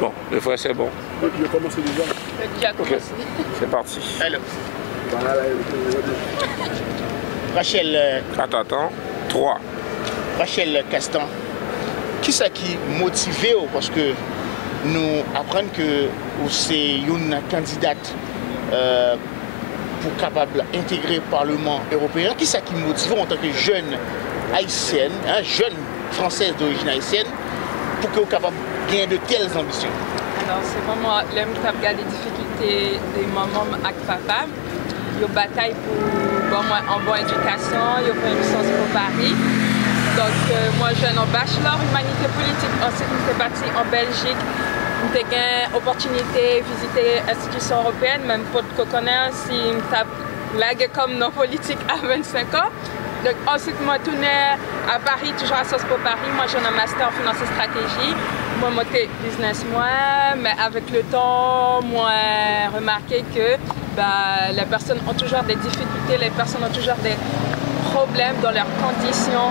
Bon, des fois c'est bon. Je commence déjà. Ok, c'est parti. Alors. Rachel. Attends. 3. Rachel Castan. Qui ça qui motivé parce que nous apprenons que c'est une candidate pour capable d'intégrer le Parlement européen. Qui ça qui motive en tant que jeune haïtienne, jeune française d'origine haïtienne, pour que vous capable de gagner de telles ambitions? Alors c'est vraiment l'homme qui a regardé les difficultés des mamans avec papa. Il bataille pour une bonne éducation, il a fait une licence pour Paris. Donc moi jeune en bachelor humanité politique, ensuite je suis partie en Belgique. J'ai eu l'opportunité de visiter l'institution européenne, même pour te connaître si je lague comme non politique à 25 ans. Donc ensuite, je suis tourné à Paris, toujours à Sciences Po Paris. Moi, j'ai un master en finance et stratégie. Moi, je suis business, mais avec le temps, moi, j'ai remarqué que les personnes ont toujours des difficultés, les personnes ont toujours des problèmes dans leurs conditions,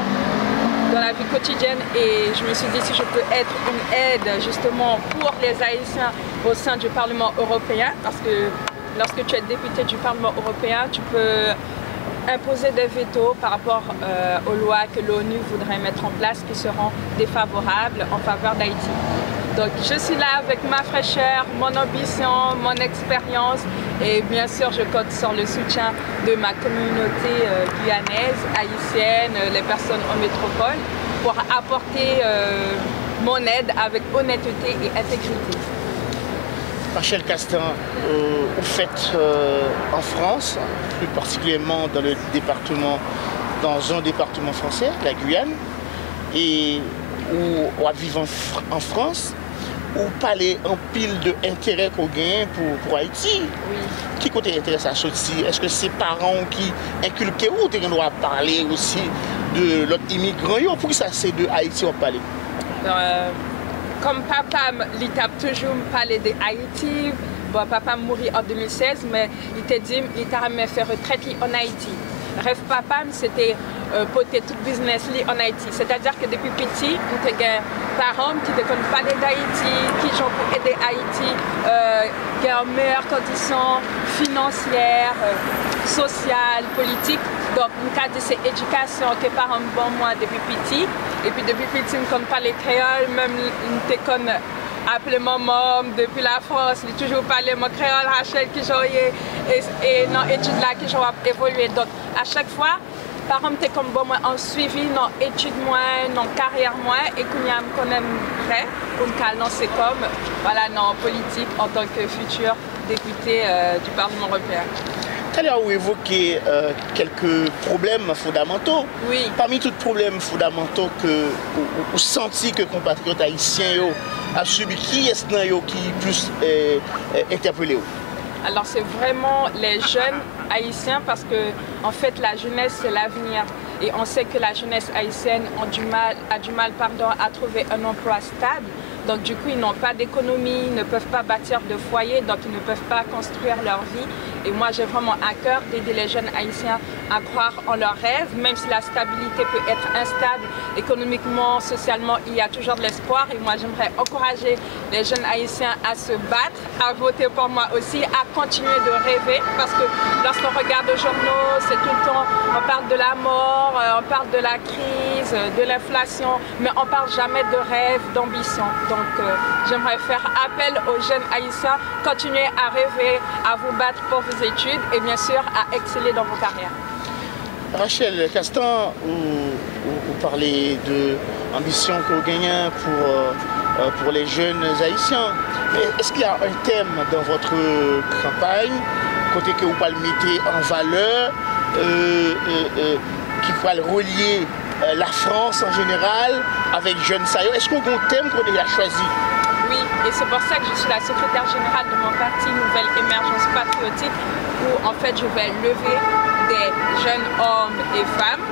dans la vie quotidienne, et je me suis dit si je peux être une aide justement pour les Haïtiens au sein du Parlement européen, parce que lorsque tu es député du Parlement européen, tu peux imposer des vétos par rapport aux lois que l'ONU voudrait mettre en place qui seront défavorables en faveur d'Haïti. Donc je suis là avec ma fraîcheur, mon ambition, mon expérience et bien sûr je compte sur le soutien de ma communauté guyanaise, haïtienne, les personnes en métropole pour apporter mon aide avec honnêteté et intégrité. Rachel Castan, vous faites en France, plus particulièrement dans un département français, la Guyane, et où à vivre en France, où parler en pile d'intérêt qu'on gagne pour Haïti. Oui. Qui côté intérêt ça sorti? Est-ce que c'est parents qui inculquent ou tu dois parler aussi de l'autre immigrant? Pour ça c'est de Haïti on parle? Comme papa, il t'a toujours parlé d'Haïti. Bon, papa mourit en 2016, mais il t'a dit qu'il t'a fait retraite en Haïti. Rêve papa, c'était porter tout business en Haïti. C'est-à-dire que depuis petit, nous avons des parents qui te connaissent parler d'Haïti, qui ont pour aider Haïti, qui ont une meilleure condition financière, sociale, politique. Donc, nous avons dit c'est éducation que parents bon moi depuis petit. Et puis depuis petit, nous connaissons pas les créoles, même nous te connaissons appeler maman depuis la France, il toujours parlé mon créole Rachel qui j'ai et dans l'étude là qui j'ai évolué. Donc à chaque fois, parents me comme bon moi en suivi dans l'étude moi, dans carrière moi et qu'on y a me connaît prêt pour me lancer comme voilà dans politique en tant que futur député du Parlement européen. Tout à l'heure, vous évoquez quelques problèmes fondamentaux. Oui. Parmi tous les problèmes fondamentaux que vous sentez que les compatriotes haïtiens ont subi, qui est-ce qui plus interpellé? Alors c'est vraiment les jeunes haïtiens parce que en fait la jeunesse c'est l'avenir et on sait que la jeunesse haïtienne a du mal à trouver un emploi stable. Donc du coup ils n'ont pas d'économie, ils ne peuvent pas bâtir de foyer, donc ils ne peuvent pas construire leur vie. Et moi j'ai vraiment à cœur d'aider les jeunes haïtiens à croire en leurs rêves, même si la stabilité peut être instable, économiquement, socialement, il y a toujours de l'espoir. Et moi j'aimerais encourager les jeunes haïtiens à se battre, à voter pour moi aussi, à continuer de rêver. Parce que lorsqu'on regarde les journaux, c'est tout le temps, on parle de la mort, on parle de la crise, de l'inflation, mais on ne parle jamais de rêve, d'ambition. Donc j'aimerais faire appel aux jeunes haïtiens, continuer à rêver, à vous battre pour vos études et bien sûr à exceller dans vos carrières. Rachel Castan, vous parlez de l'ambition que vous gagnez pour les jeunes haïtiens. Est-ce qu'il y a un thème dans votre campagne, côté que vous pouvez mettre en valeur, qui pourrait relier la France en général avec jeunes Sayo? Est-ce qu'on a un thème qu'on a choisi? Oui, et c'est pour ça que je suis la secrétaire générale de mon parti Nouvelle Émergence Patriotique, où en fait je vais lever des jeunes hommes et femmes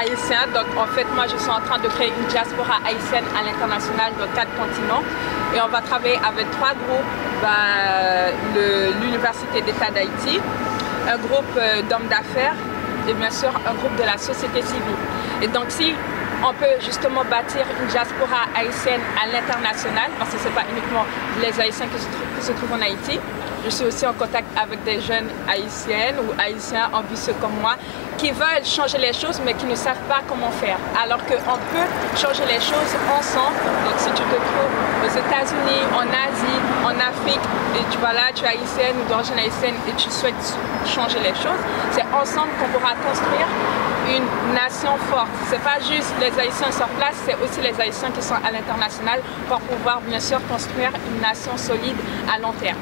haïtiens. Donc en fait moi je suis en train de créer une diaspora haïtienne à l'international dans 4 continents. Et on va travailler avec 3 groupes, l'Université d'État d'Haïti, un groupe d'hommes d'affaires et bien sûr un groupe de la société civile. Et donc si on peut justement bâtir une diaspora haïtienne à l'international, parce que ce n'est pas uniquement les Haïtiens qui se trouvent en Haïti. Je suis aussi en contact avec des jeunes haïtiennes ou haïtiens ambitieux comme moi qui veulent changer les choses mais qui ne savent pas comment faire. Alors qu'on peut changer les choses ensemble. Donc si tu te trouves aux États-Unis, en Asie, en Afrique, et tu vas là, tu es haïtienne ou d'origine haïtienne et tu souhaites changer les choses, c'est ensemble qu'on pourra construire une nation forte. C'est pas juste les Haïtiens sur place, c'est aussi les Haïtiens qui sont à l'international pour pouvoir bien sûr construire une nation solide à long terme.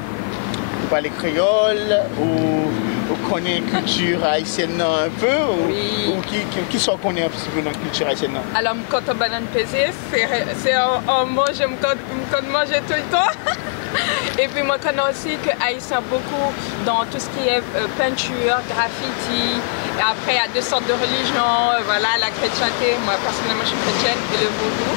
Vous parlez créole ou vous connaissez la culture haïtienne un peu oui. Ou qui sont connaît un petit peu dans la culture haïtienne? Alors, je compte banane pesée, c'est un mot, je me compte manger tout le temps. Et puis moi je connais aussi que Haïtiens beaucoup dans tout ce qui est peinture, graffiti. Et après il y a deux sortes de religions, voilà, la chrétienté, moi personnellement je suis chrétienne, et le vaudou.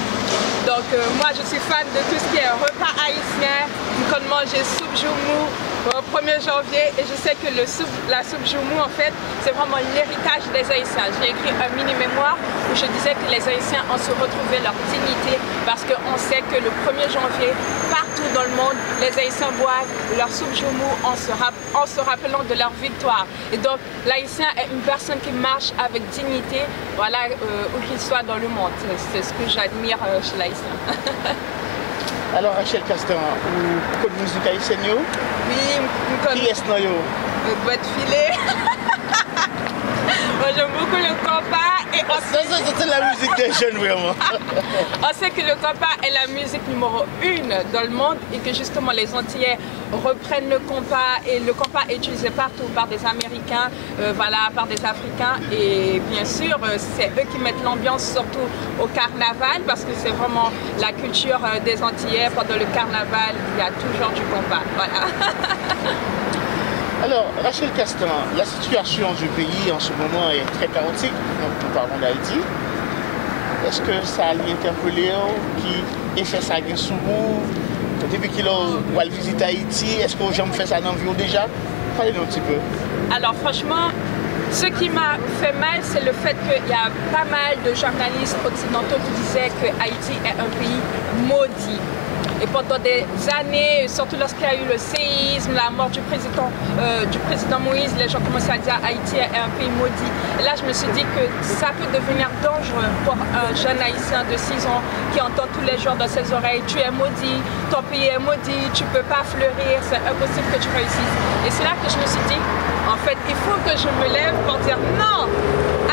Donc moi je suis fan de tout ce qui est repas haïtien, je compte manger soupe joumou au 1er janvier et je sais que la soupe joumou en fait c'est vraiment l'héritage des Haïtiens. J'ai écrit un mini mémoire où je disais que les Haïtiens ont su retrouver leur dignité parce qu'on sait que le 1er janvier partout dans le monde les Haïtiens boivent leur soupe joumou en se rappelant de leur victoire. Et donc l'Haïtien est une personne qui marche avec dignité, voilà, où qu'il soit dans le monde. C'est ce que j'admire chez l'Haïtien. Alors Rachel Castan, vous connaissez la musique haïtienne? Oui, je connais. Qui est-ce que vous? Boîte filée. Moi j'aime beaucoup le compas. C'est la musique des jeunes vraiment. On sait que le compas est la musique numéro 1 dans le monde et que justement les Antillais reprennent le compas et le compas est utilisé partout par des Américains, voilà, par des Africains et bien sûr c'est eux qui mettent l'ambiance surtout au carnaval parce que c'est vraiment la culture des Antillais. Pendant le carnaval il y a toujours du compas, voilà. Alors, Rachel Castan, la situation du pays en ce moment est très chaotique, nous parlons d'Haïti. Est-ce que ça a interpellé qui fait ça sur vous? Depuis qu'il a visité Haïti, est-ce que les gens font ça dans la vie déjà? Parlez-nous un petit peu. Alors franchement, ce qui m'a fait mal, c'est le fait qu'il y a pas mal de journalistes occidentaux qui disaient que Haïti est un pays maudit. Et pendant des années, surtout lorsqu'il y a eu le séisme, la mort du président Moïse, les gens commençaient à dire Haïti est un pays maudit. Et là, je me suis dit que ça peut devenir dangereux pour un jeune haïtien de 6 ans qui entend tous les jours dans ses oreilles, tu es maudit, ton pays est maudit, tu ne peux pas fleurir, c'est impossible que tu réussisses. Et c'est là que je me suis dit, en fait, il faut que je me lève pour dire non,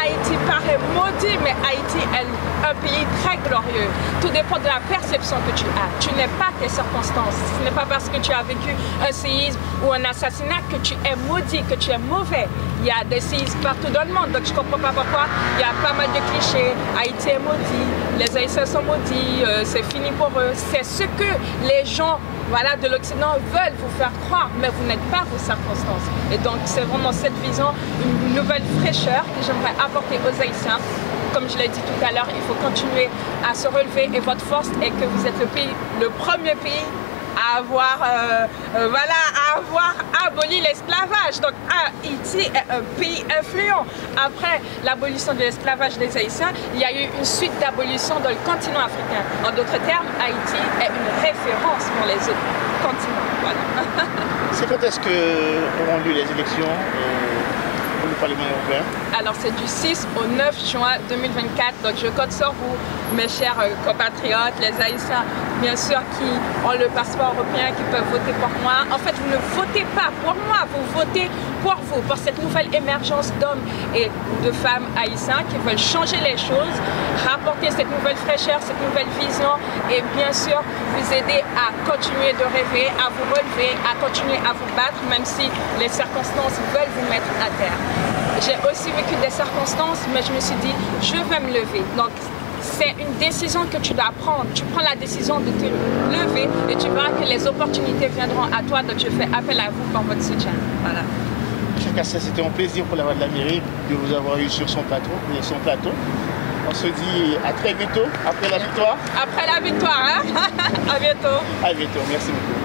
Haïti paraît maudit, mais Haïti est un pays très glorieux. Tout dépend de la perception que tu as. Tu n'es pas tes circonstances. Ce n'est pas parce que tu as vécu un séisme ou un assassinat que tu es maudit, que tu es mauvais. Il y a des séismes partout dans le monde, donc je ne comprends pas pourquoi il y a pas mal de clichés. Haïti est maudit, les Haïtiens sont maudits, c'est fini pour eux. C'est ce que les gens, voilà, de l'Occident veulent vous faire croire, mais vous n'êtes pas vos circonstances. Et donc c'est vraiment cette vision, une nouvelle fraîcheur que j'aimerais apporter aux Haïtiens. Comme je l'ai dit tout à l'heure, il faut continuer à se relever et votre force est que vous êtes le premier pays à avoir, aboli l'esclavage. Donc Haïti est un pays influent. Après l'abolition de l'esclavage des Haïtiens, il y a eu une suite d'abolition dans le continent africain. En d'autres termes, Haïti est une référence pour les autres continents. Voilà. C'est quand est-ce qu'auront lieu les élections pour le Parlement européen? Alors c'est du 6 au 9 juin 2024, donc je compte sur vous, mes chers compatriotes, les Haïtiens, bien sûr, qui ont le passeport européen, qui peuvent voter pour moi. En fait, vous ne votez pas pour moi, vous votez pour vous, pour cette nouvelle émergence d'hommes et de femmes haïtiens qui veulent changer les choses, rapporter cette nouvelle fraîcheur, cette nouvelle vision et bien sûr vous aider à continuer de rêver, à vous relever, à continuer à vous battre, même si les circonstances veulent vous mettre à terre. J'ai aussi vécu des circonstances, mais je me suis dit, je vais me lever. Donc, c'est une décision que tu dois prendre. Tu prends la décision de te lever et tu verras que les opportunités viendront à toi. Donc, je fais appel à vous pour votre soutien. Voilà. C'était un plaisir pour la Voix de l'Amérique de vous avoir eu sur son plateau. On se dit à très bientôt, après la victoire. Après la victoire, hein. À bientôt. À bientôt, merci beaucoup.